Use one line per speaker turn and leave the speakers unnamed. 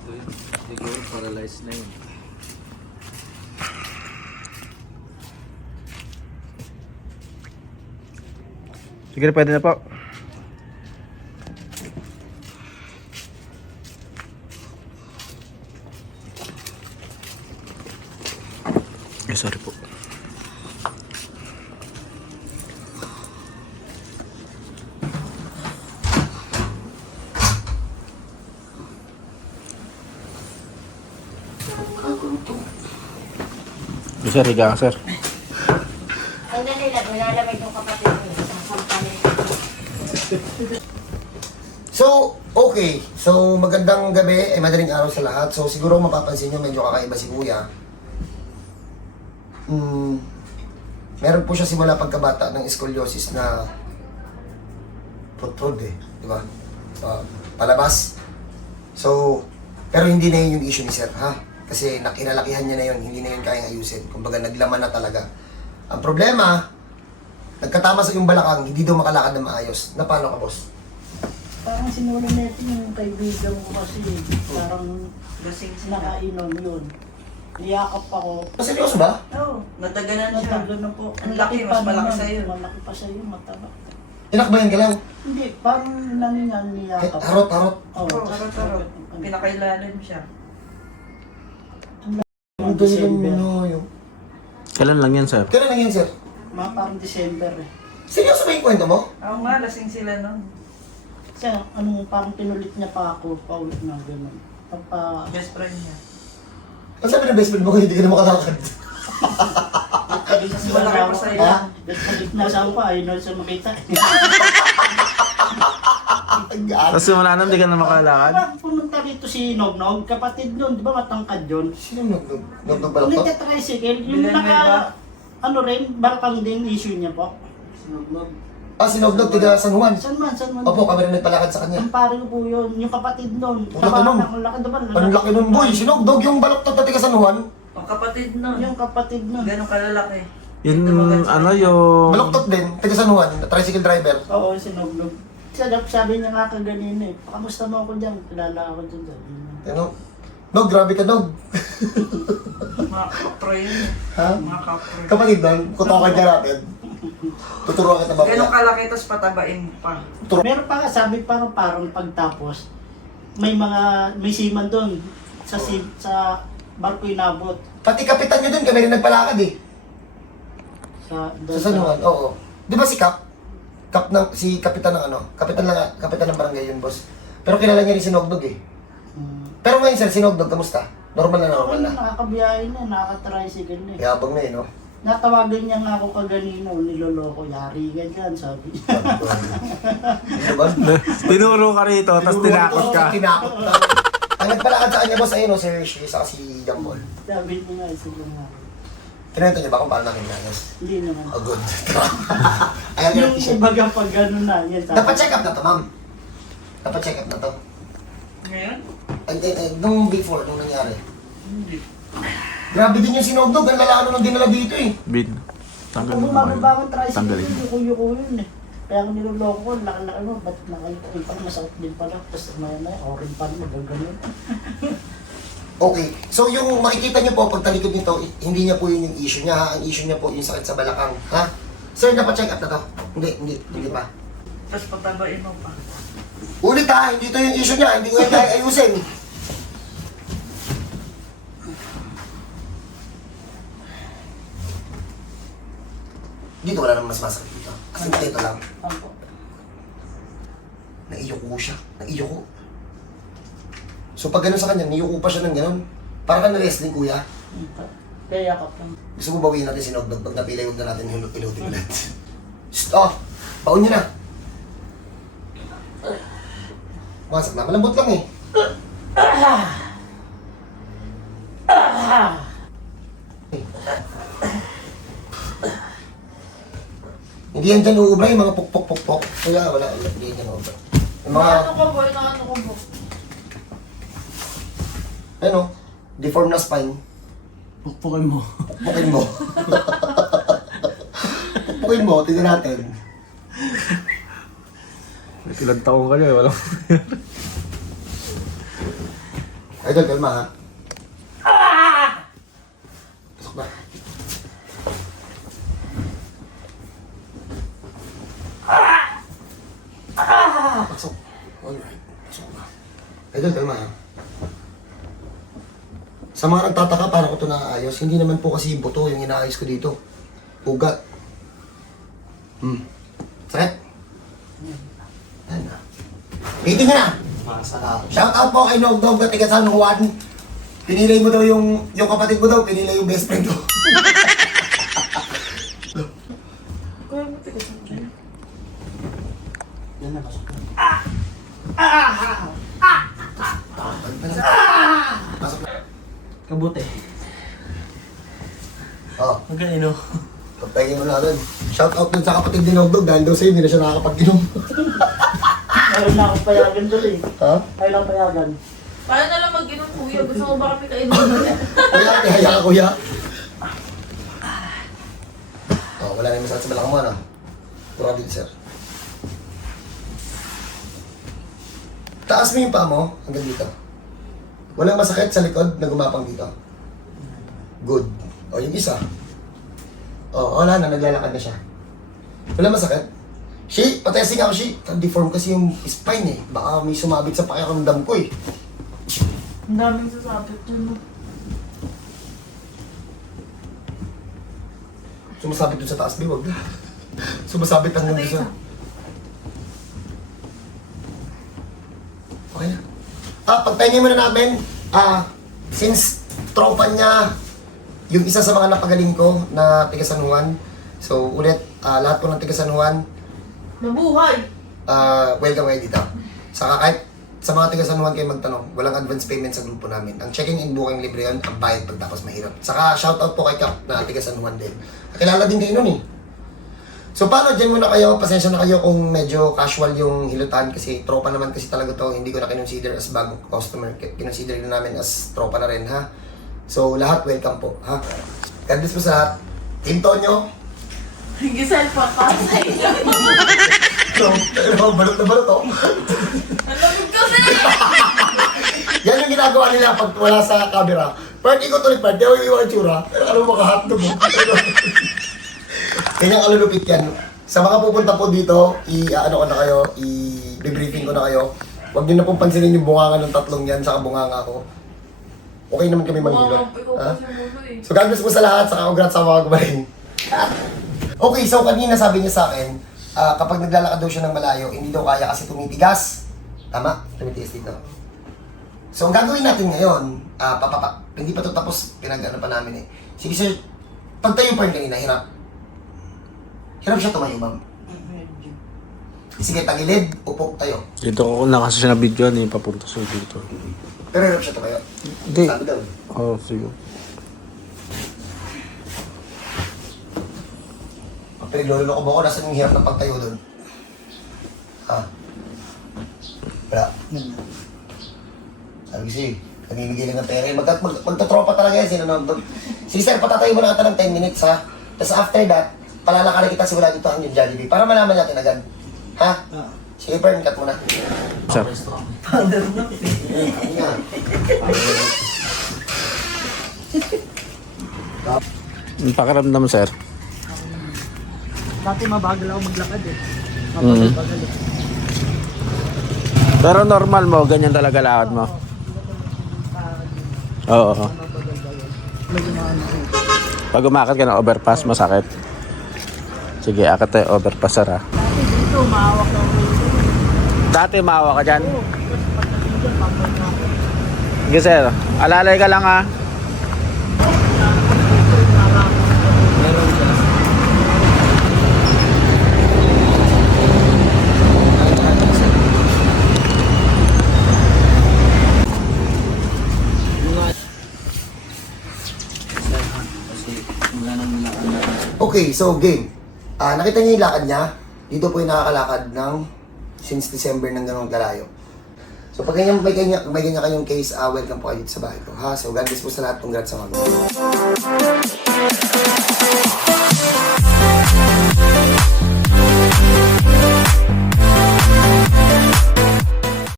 dito yun. Siguro paralyzed na yun.
Sige na, pwede na po. Eh, sorry po. Sir, higa ka, sir.
Ang dali lang, nilalamig yung kapatid ko.
So, okay. So, magandang gabi, eh, madaling araw sa lahat. So, siguro mapapansin nyo, medyo kakaiba si Kuya. Hmm, meron po siya simula pagkabata ng scoliosis na protrude eh, di ba? Pa- palabas. So, pero hindi na yun yung issue ni Sir, ha? Kasi nakinalakihan niya na yun, hindi na yun kayang ayusin. Kumbaga, naglaman na talaga. Ang problema, nagkatama sa yung balakang, hindi daw makalakad na maayos. Na paano ka, boss?
Parang sinuli natin yung kaibigan ko kasi parang
Lasing sila.
nakainom yun. Niyakap ako.
Seryoso ba?
Oo, oh,
Natagalan siya.
natagal na po.
Ang laki, mas malaki sa'yo.
Malaki pa sa'yo, mataba.
Inakbayan ka lang.
Hindi, parang
Eh,
niyakap.
harot, harot.
Oo,
sarap-sarap. Pinakailalim siya.
Ang dali lang.
Kailan lang yan, sir?
Kailan lang yan, sir?
Mga parang December eh.
Seryoso ba yung kwento mo?
Oo nga, lasing sila nun.
Kasi ano, parang pinulit niya pa ako, paulit na gano'n. Pagpa...
Best friend niya.
Ang sabi ng best friend mo kung hindi ka na makalakad?
Mas
malaki pa sa'yo.
Ha?
Sa gitna sa ako, ayaw na siya makita.
Tapos simula na, hindi ka na makalakad?
Parang pumunta rito si Nognog, kapatid nun, di ba matangkad yun?
Sino nag nagbabalak to?
Nagka-tricycle, yung
Bilan
naka,
ba?
ano rin, balkang din issue niya po. Sinognog.
Ah, sinognog tiga San Juan.
Saan man, saan man.
Opo, kami rin nagpalakad sa kanya.
Ang pare ko po yun, yung kapatid nun.
Ang laki nun.
Ang laki diba?
Ang laki nun, boy. Sinognog yung balaktot na tiga San Juan.
Ang kapatid nun.
Yung kapatid nun.
Ganong kalalaki.
Yun, ano, yung...
Balaktot din, tiga San Juan, tricycle driver.
Oo, sinognog. Sabi, sabi niya nga kaganina eh, pakamusta mo ako dyan, kilala ako dyan. Sabi niya.
Ano? Nog, grabe ka, Nog.
Mga kapro yun. eh.
Ha?
Mga kapro.
Kapatid doon, kutokan ka natin. Tuturuan kita
Ganong
mamaya.
kalaki, tapos patabain mo pa.
Meron pa nga, sabi pa nga parang pagtapos, may mga, may seaman doon sa, si, sa barko inabot.
Pati kapitan nyo doon, kami rin nagpalakad eh.
Sa,
Sa San Juan, oo. Di ba si Kap? Kap ng, si kapitan ng ano? Kapitan lang, kapitan ng barangay yun, boss. Pero kilala niya rin si Nognog eh.
Hmm.
Pero ngayon, sir, si Nognog, kamusta? Normal na normal
Okay
na.
na, nakakabiyahe na, nakaka-tricycle na eh.
Yabang na eh, no?
Natawagan niya nga ako kaganino, niloloko, yari ka dyan, sabi niya.
Ano ba?
Tinuro ka rito, tapos tinakot ka.
Tinakot ka. Ang nagpalakad sa kanya, boss, ayun, no, si Rishi, saka si Jambol.
sabi niya nga, sige nga.
Kinento niya ba kung paano namin nayos?
Hindi naman.
Oh, good. Ayan,
Yung
t-shirt.
kumbaga pag gano'n na, yan.
Dapat check up na to, ma'am. Dapat check up na to.
Ngayon?
Ay, ay, ay, nung before, nung nangyari.
Hindi.
Grabe din yung sinognog, ang lalaki nung dinala dito eh.
Bin. Tanggal
Kung
mo
mababa akong tricycle,
Tanggalin mo.
yuko-yuko yun eh. Kaya kung niloloko ko, laki-laki mo, ba't nakita ko pa masakit din pala. Tapos maya-maya, orin pa rin, magaganon.
Okay, so yung makikita niyo po pag talikod nito, hindi niya po yun yung issue niya ha. Ang issue niya po yung sakit sa balakang, ha? Sir, dapat check up na to. Hindi, hindi, hindi pa.
Tapos patabain mo pa.
Ulit ha, hindi to yung issue niya, hindi ko yung kaya ayusin. Dito wala namang mas masakit dito. Kasi ito lang.
Ako.
Naiyoko siya. Naiyoko. So pag ganun sa kanya, niyoko pa siya ng ganun. Para ka na wrestling, kuya.
Kaya ka pa.
Gusto mo bawiin natin si Nogdog pag napilay huwag na natin hilot pilutin ulit. Stop! Baon niyo na! Masak na. Malambot lang eh. Hindi yan dyan uubra yung mga pukpok-pukpok. Wala, wala. wala. Hindi yan dyan uubra. Yung mga,
Ano ko po, ano ko po.
Ano, deform na spine.
Pukpukin mo.
Pukpukin mo. Pukpukin mo, tignan natin.
Ilang taong ka niya, walang...
Idol, kalma ha. Pasok na. Pasok. Alright. Pasok na. Idol, kalma ha. Sa mga nagtataka, paano ko ito naaayos? Hindi naman po kasi yung buto yung inaayos ko dito. Ugat. Hmm. Sakit? Yan na. Pitin ka na! Ah, shout out po kay Nog Dog na tiga San Juan. Pinili mo daw yung, yung kapatid mo daw, pinili yung best friend ko.
Kaya mo tigas mo dyan.
Yan na, pasok na.
Pasok
Kabuti.
Oh,
Ang ganino.
pagpahingin mo na agad. Shout out dun sa kapatid ni Nog Dog dahil daw sa'yo hindi na siya nakakapag-inom.
Ayaw na akong payagan doon eh.
ha?
Ayaw na payagan.
Paano na lang mag-inom kuya? Gusto mo ba kami kainom?
Kuya, kaya ka kuya. Oh, wala na yung masakit sa balakang mo, ano? Tura dito, sir. Taas mo yung paa mo, hanggang dito. Walang masakit sa likod na gumapang dito. Good. O, yung isa. O, wala na, naglalakad na siya. Wala masakit. Shi, patesting ako, Shi. Deform kasi yung spine eh. Baka may sumabit sa pakiramdam ko eh.
Ang daming sasabit dun.
Sumasabit dun sa taas, di wag. Sumasabit hanggang dun sa... Okay na. Ah, pagpahingin muna namin, ah, since tropa niya, yung isa sa mga napagaling ko na tiga San Juan, so ulit, ah, lahat po ng tiga San Juan,
Nabuhay!
uh, welcome kayo dito. Saka kahit sa mga taga San Juan kayo magtanong, walang advance payment sa grupo namin. Ang checking in booking libre yun, ang bayad pagtapos mahirap. Saka shoutout po kay Kap na taga San Juan din. Kilala din kayo nun eh. So paano, dyan muna kayo, pasensya na kayo kung medyo casual yung hilutan kasi tropa naman kasi talaga to, hindi ko na kinonsider as bagong customer, kinonsider na namin as tropa na rin ha. So lahat welcome po ha. God bless po sa lahat. Team Tonyo,
Giselle pa ka.
no, balot na balot oh.
Ang lamig kasi!
Yan yung ginagawa nila pag wala sa camera. Part ikot ulit part, di ako yung tsura. Pero ano mo kahotdog mo? Kanyang kalulupit yan. Sa mga pupunta po dito, i ano ko na kayo, i-briefing ko na kayo. Huwag niyo na pong pansinin yung bunganga ng tatlong yan, saka bunganga ko. Okay naman kami manghilot. Ha?
eh.
So, God bless po sa lahat, saka congrats sa mga gumaling. okay, so kanina sabi niya sa akin, ah, kapag naglalakad daw siya ng malayo, hindi daw kaya kasi tumitigas. Tama? Tumitigas dito. So, ang gagawin natin ngayon, ah, papapa, hindi pa to tapos, pinag-ano pa namin eh. Sige sir, pagtayo pa rin kanina, hirap. Hirap siya tumayo, ma'am. Sige, tagilid, upo, tayo.
Dito ko na kasi siya na video ni papunta sa dito.
Pero hirap siya tumayo.
Hindi.
Sabi daw.
Oh, sige.
Pinaglolo ko ba ako? Nasaan yung hirap ng pagtayo doon? Ha? Wala. Sabi kasi, namimigay lang ng pera. Mag, mag, magtotropa talaga yan. Sino? Si sir, patatayo mo na ata ng 10 minutes ha. Tapos after that, palalakarin kita sigurado dito ang yung Jollibee. Para malaman natin agad. Ha? Sige, Fern, cut mo na.
Sir. Yung pakiramdam, sir.
Dati mabagal ako maglakad eh.
Mm.
Mabagal-bagal eh.
Pero normal mo, ganyan talaga lakad mo. Oo. oo.
Medyo maano eh.
Pag umakit ka ng overpass, masakit. Sige, akit tayo overpass.
Dati dito, mahawak na ako.
Dati maawa ka dyan.
Oo, tapos pagdating dyan, babay na ako.
Sige, sir. Alalay ka lang ha.
Kasi.
Okay, so game. Ah, nakita niyo yung lakad niya? Dito po yung nakakalakad ng since December ng ganong kalayo. So pag ganyan, may ganyan, may ganyan kayong case, ah, welcome po kayo dito sa bahay ko. Ha? So God bless po sa lahat. Congrats sa mga